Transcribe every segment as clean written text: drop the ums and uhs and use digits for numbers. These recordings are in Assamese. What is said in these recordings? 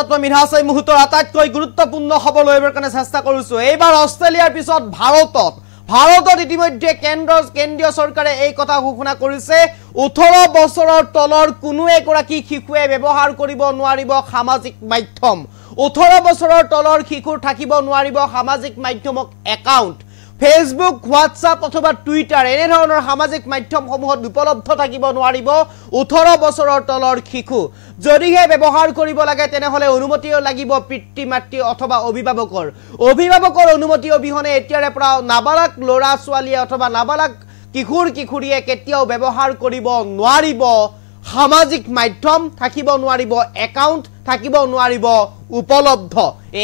মাজত মই মিৰাছ এই মুহূৰ্তৰ আটাইতকৈ গুৰুত্বপূৰ্ণ খবৰ লৈবৰ কাৰণে চেষ্টা কৰিছো। এইবাৰ অষ্ট্ৰেলিয়াৰ পিছত ভাৰতত ইতিমধ্যে কেন্দ্ৰীয় চৰকাৰে এই কথা ঘোষণা কৰিছে 18 বছৰৰ তলৰ কোনো এগৰাকী শিশুৱে ব্যৱহাৰ কৰিব নোৱাৰিব সামাজিক মাধ্যম। 18 বছৰৰ তলৰ শিশুৰ থাকিব নোৱাৰিব সামাজিক মাধ্যমক একাউণ্ট। ফেসবুক, হোয়াটসঅ্যাপ অথবা টুইটাৰ এনে ধৰণৰ সামাজিক মাধ্যমসমূহত উপলব্ধ থাকিব নোৱাৰিব 18 বছৰৰ তলৰ শিশু। যদিহে ব্যৱহাৰ কৰিব লাগে তেনেহলে অনুমতিও লাগিব পিতৃ মাতৃ অথবা অভিভাৱকৰ অনুমতি অবিহনে এতিয়াৰে পৰা নাবালক ল'ৰা ছোৱালী অথবা নাবালক কিশোৰীয়ে কেতিয়াও ব্যৱহাৰ কৰিব নোৱাৰিব সামাজিক মাধ্যম, থাকিব নোৱাৰিব একাউণ্ট, থাকিব নোৱাৰিব উপলব্ধ।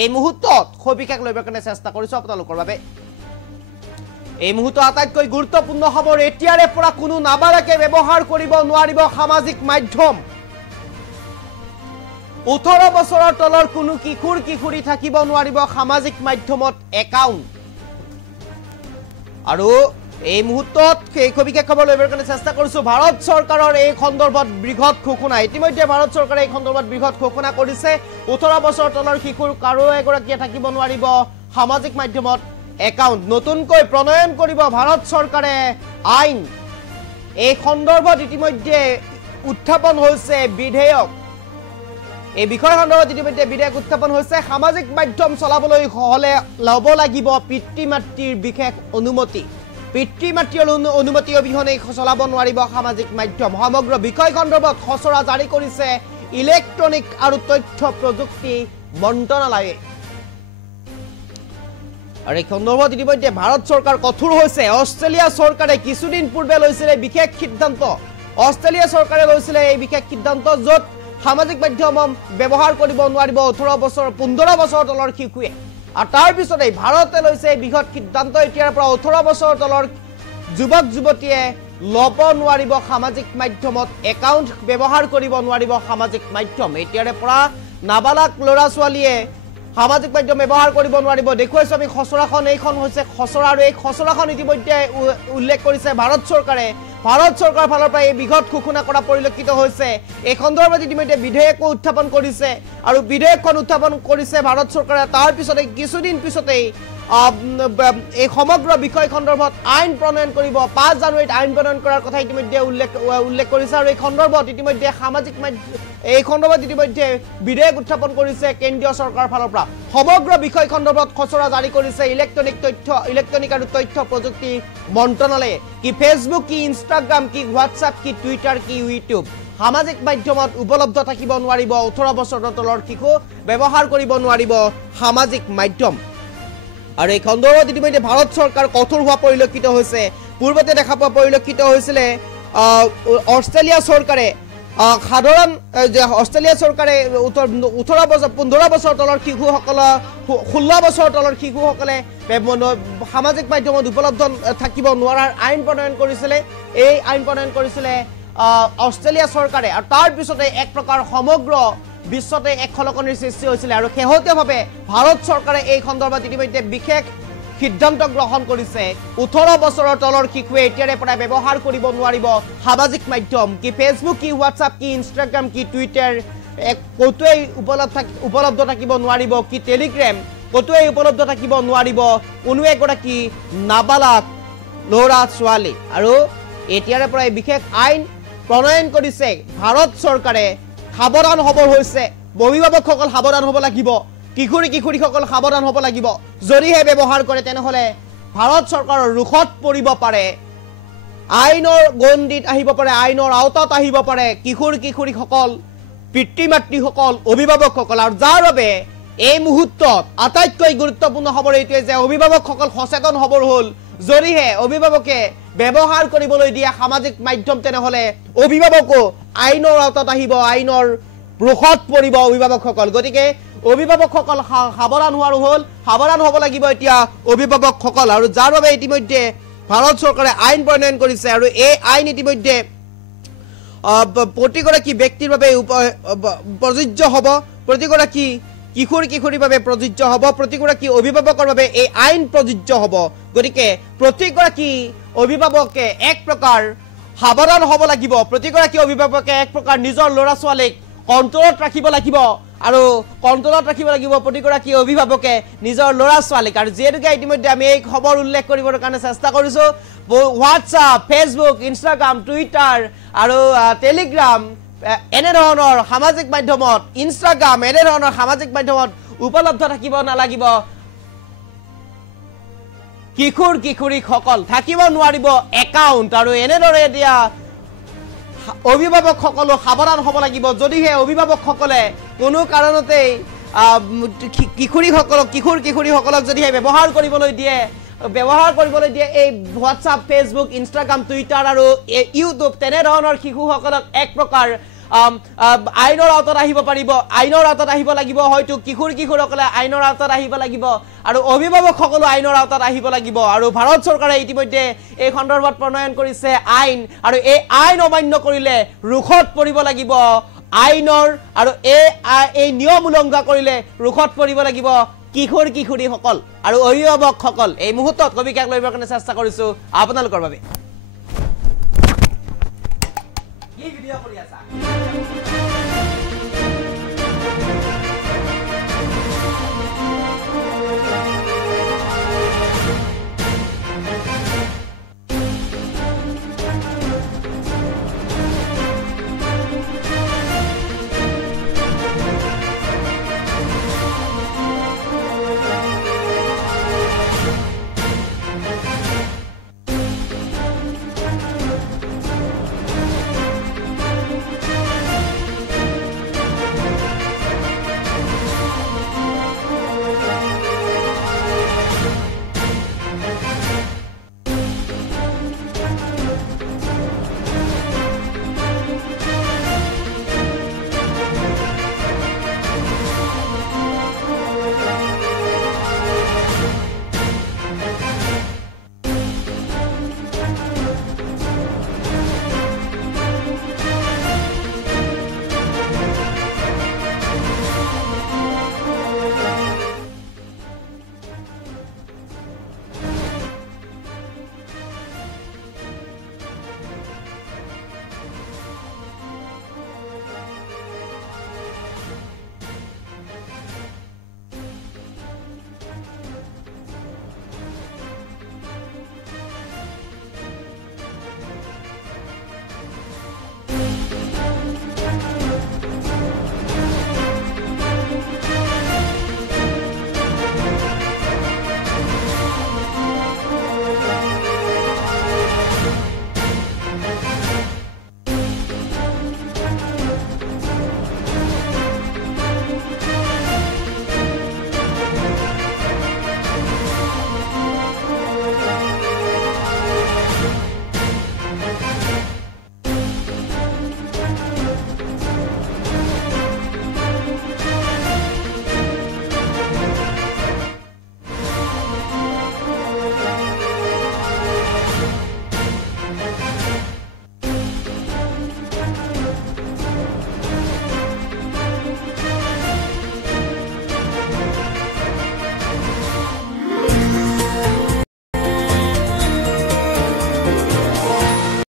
এই মুহূৰ্তত সবিশেষ লৈবৰ কাৰণে চেষ্টা কৰিছো আপোনালোকৰ বাবে। এই মুহূৰ্ত আটাইতকৈ গুৰুত্বপূৰ্ণ খবৰ, এতিয়াৰে পৰা কোনো নাবালকে ব্যৱহাৰ কৰিব নোৱাৰিব সামাজিক মাধ্যম। 18 বছৰৰ তলৰ কোনো কিশোৰী থাকিব নোৱাৰিব সামাজিক মাধ্যমত একাউণ্ট। আৰু এই মুহূৰ্তত সেই সবিশেষ খবৰ লৈবৰ কাৰণে চেষ্টা কৰিছো। ভাৰত চৰকাৰৰ এই সন্দৰ্ভত বৃহৎ ঘোষণা। ইতিমধ্যে ভাৰত চৰকাৰে এই সন্দৰ্ভত বৃহৎ ঘোষণা কৰিছে। 18 বছৰ তলৰ শিশুৰ কাৰো এগৰাকীয়ে থাকিব নোৱাৰিব সামাজিক মাধ্যমত একাউণ্ট। নতুনকৈ প্ৰণয়ন কৰিব ভাৰত চৰকাৰে আইন। এই সন্দৰ্ভত ইতিমধ্যে উত্থাপন হৈছে বিধেয়ক। এই বিষয় সন্দৰ্ভত ইতিমধ্যে বিধেয়ক উত্থাপন হৈছে। সামাজিক মাধ্যম চলাবলৈ হলে ল'ব লাগিব পিতৃ মাতৃৰ বিশেষ অনুমতি। পিতৃ মাতৃৰ অনুমতি অবিহনে চলাব নোৱাৰিব সামাজিক মাধ্যম। সমগ্ৰ বিষয় সন্দৰ্ভত খচৰা জাৰি কৰিছে ইলেক্ট্ৰনিক আৰু তথ্য প্ৰযুক্তি মন্ত্ৰালয়ে। আৰু এই সন্দৰ্ভত ইতিমধ্যে ভাৰত চৰকাৰ কঠোৰ হৈছে। অষ্ট্ৰেলিয়া চৰকাৰে কিছুদিন পূৰ্বে লৈছিলে বিশেষ সিদ্ধান্ত। অষ্ট্ৰেলিয়া চৰকাৰে লৈছিলে এই বিশেষ সিদ্ধান্ত, য'ত সামাজিক মাধ্যম ব্যৱহাৰ কৰিব নোৱাৰিব 15 বছৰ তলৰ শিশুৱে। আৰু তাৰ পিছতেই ভাৰতে লৈছে এই বৃহৎ সিদ্ধান্ত। এতিয়াৰ পৰা 18 বছৰ তলৰ যুৱক যুৱতীয়ে ল'ব নোৱাৰিব সামাজিক মাধ্যমত একাউণ্ট, ব্যৱহাৰ কৰিব নোৱাৰিব সামাজিক মাধ্যম। এতিয়াৰে পৰা নাবালক ল'ৰা ছোৱালীয়ে সামাজিক মাধ্যম ব্যৱহাৰ কৰিব নোৱাৰিব। দেখুৱাইছো আমি খচৰাখন, এইখন হৈছে খচৰা। আৰু এই খচৰাখন ইতিমধ্যে উল্লেখ কৰিছে ভাৰত চৰকাৰে। ভাৰত চৰকাৰৰ ফালৰ পৰা এই বৃহৎ ঘোষণা কৰা পৰিলক্ষিত হৈছে। এই সন্দৰ্ভত ইতিমধ্যে বিধেয়কো উত্থাপন কৰিছে। আৰু বিধেয়কখন উত্থাপন কৰিছে ভাৰত চৰকাৰে। তাৰ পিছতে কিছুদিন পিছতেই এই সমগ্ৰ বিষয় সন্দৰ্ভত আইন প্ৰণয়ন কৰিব। 5 জানুৱাৰীত আইন প্ৰণয়ন কৰাৰ কথা ইতিমধ্যে উল্লেখ কৰিছে। আৰু এই সন্দৰ্ভত ইতিমধ্যে ইতিমধ্যে বিধেয়ক উত্থাপন কৰিছে কেন্দ্ৰীয় চৰকাৰৰ ফালৰ পৰা। সমগ্ৰ বিষয় সন্দৰ্ভত খচৰা জাৰি কৰিছে ইলেক্ট্ৰনিক আৰু তথ্য প্ৰযুক্তি মন্ত্ৰালয়ে। কি ফেচবুক, কি ইনষ্টাগ্ৰাম, কি হোৱাটছআপ, কি টুইটাৰ, কি ইউটিউব সামাজিক মাধ্যমত উপলব্ধ থাকিব নোৱাৰিব 18 বছৰৰ তলৰ শিশু, ব্যৱহাৰ কৰিব নোৱাৰিব সামাজিক মাধ্যম। আৰু এই সন্দৰ্ভত ইতিমধ্যে ভাৰত চৰকাৰ কঠোৰ হোৱা পৰিলক্ষিত হৈছে। পূৰ্বতে দেখা পোৱা পৰিলক্ষিত হৈছিলে অষ্ট্ৰেলিয়া চৰকাৰে অষ্ট্ৰেলিয়া চৰকাৰে 15 বছৰ তলৰ শিশুসকলৰ 16 বছৰ তলৰ শিশুসকলে সামাজিক মাধ্যমত উপলব্ধ থাকিব নোৱাৰাৰ আইন প্ৰণয়ন কৰিছিলে। এই আইন প্ৰণয়ন কৰিছিলে অষ্ট্ৰেলিয়া চৰকাৰে। আৰু তাৰ পিছতে এক প্ৰকাৰ সমগ্ৰ বিশ্বতে এক খলকনিৰ সৃষ্টি হৈছিলে। আৰু শেহতীয়াভাৱে ভাৰত চৰকাৰে এই সন্দৰ্ভত ইতিমধ্যে বিশেষ সিদ্ধান্ত গ্ৰহণ কৰিছে। 18 বছৰৰ তলৰ শিশুৱে এতিয়াৰে পৰা ব্যৱহাৰ কৰিব নোৱাৰিব সামাজিক মাধ্যম। কি ফেচবুক, কি হোৱাটছআপ, কি ইনষ্টাগ্ৰাম, কি টুইটাৰ ক'তোৱেই উপলব্ধ থাকিব নোৱাৰিব। কি টেলিগ্ৰাম ক'তোৱেই উপলব্ধ থাকিব নোৱাৰিব কোনো এগৰাকী নাবালক ল'ৰা ছোৱালী। আৰু এতিয়াৰে পৰা এই বিশেষ আইন প্ৰণয়ন কৰিছে ভাৰত চৰকাৰে। সাৱধান হ'ব হৈছে অভিভাৱকসকল, সাৱধান হ'ব লাগিব। কিশোৰীসকল সাৱধান হ'ব লাগিব। যদিহে ব্যৱহাৰ কৰে তেনেহ'লে ভাৰত চৰকাৰৰ ৰোষত পৰিব পাৰে, আইনৰ গণ্ডিত আহিব পাৰে, আইনৰ আওতাত আহিব পাৰে কিশোৰীসকল, পিতৃ মাতৃসকল, অভিভাৱকসকল। আৰু যাৰ বাবে এই মুহূৰ্তত আটাইতকৈ গুৰুত্বপূৰ্ণ খবৰ এইটোৱে যে অভিভাৱকসকল সচেতন হ'বৰ হ'ল। যদিহে অভিভাৱকে ব্যৱহাৰ কৰিবলৈ দিয়ে সামাজিক মাধ্যম তেনেহ'লে অভিভাৱকো আইনৰ আওতাত আহিব, আইনৰ ৰোষত পৰিব অভিভাৱকসকল। গতিকে অভিভাৱকসকল সাৱধান হোৱাৰ হ'ল, সাৱধান হ'ব লাগিব এতিয়া অভিভাৱকসকল। আৰু যাৰ বাবে ইতিমধ্যে ভাৰত চৰকাৰে আইন প্ৰণয়ন কৰিছে। আৰু এই আইন ইতিমধ্যে প্ৰতিগৰাকী ব্যক্তিৰ বাবে প্ৰযোজ্য হ'ব, প্ৰতিগৰাকী কিশোৰীৰ বাবে প্ৰযোজ্য হ'ব, প্ৰতিগৰাকী অভিভাৱকৰ বাবে এই আইন প্ৰযোজ্য হ'ব। গতিকে প্ৰতিগৰাকী অভিভাৱকে এক প্ৰকাৰ সাৱধান হ'ব লাগিব। প্ৰতিগৰাকী অভিভাৱকে এক প্ৰকাৰ নিজৰ ল'ৰা ছোৱালীক কণ্ট্ৰলত ৰাখিব লাগিব। আৰু কণ্ট্ৰলত ৰাখিব লাগিব প্ৰতিগৰাকী অভিভাৱকে নিজৰ ল'ৰা ছোৱালীক আৰু যিহেতুকে ইতিমধ্যে আমি এই খবৰ উল্লেখ কৰিবৰ কাৰণে চেষ্টা কৰিছোঁ হোৱাটছআপ ফেচবুক ইনষ্টাগ্ৰাম টুইটাৰ আৰু টেলিগ্ৰাম এনেধৰণৰ সামাজিক মাধ্যমত ইনষ্টাগ্ৰাম এনেধৰণৰ সামাজিক মাধ্যমত উপলব্ধ থাকিব নালাগিব কিশোৰ কিশোৰীসকল থাকিব নোৱাৰিব একাউণ্ট আৰু এনেদৰে এতিয়া অভিভাৱকসকলো সাৱধান হ'ব লাগিব যদিহে অভিভাৱকসকলে কোনো কাৰণতেই কিশোৰ কিশোৰীসকলক যদিহে ব্যৱহাৰ কৰিবলৈ দিয়ে এই হোৱাটছআপ ফেচবুক ইনষ্টাগ্ৰাম টুইটাৰ আৰু ইউটিউব তেনেধৰণৰ শিশুসকলক এক প্ৰকাৰ আইনৰ আওতাত আহিব পাৰিব আইনৰ আওতাত আহিব লাগিব হয়তো কিশোৰসকলে আইনৰ আওতাত আহিব লাগিব আৰু অভিভাৱকসকলো আইনৰ আওতাত আহিব লাগিব আৰু ভাৰত চৰকাৰে ইতিমধ্যে এই সন্দৰ্ভত প্ৰণয়ন কৰিছে আইন আৰু এই আইন অমান্য কৰিলে ৰোষত পৰিব লাগিব আইনৰ আৰু এই নিয়ম উলংঘা কৰিলে ৰোষত পৰিব লাগিব কিশোৰীসকল আৰু অভিভাৱকসকল এই মুহূৰ্তত কবিকাক লৈবৰ কাৰণে চেষ্টা কৰিছোঁ আপোনালোকৰ বাবে কি ভিডিঅ' কৰি আছা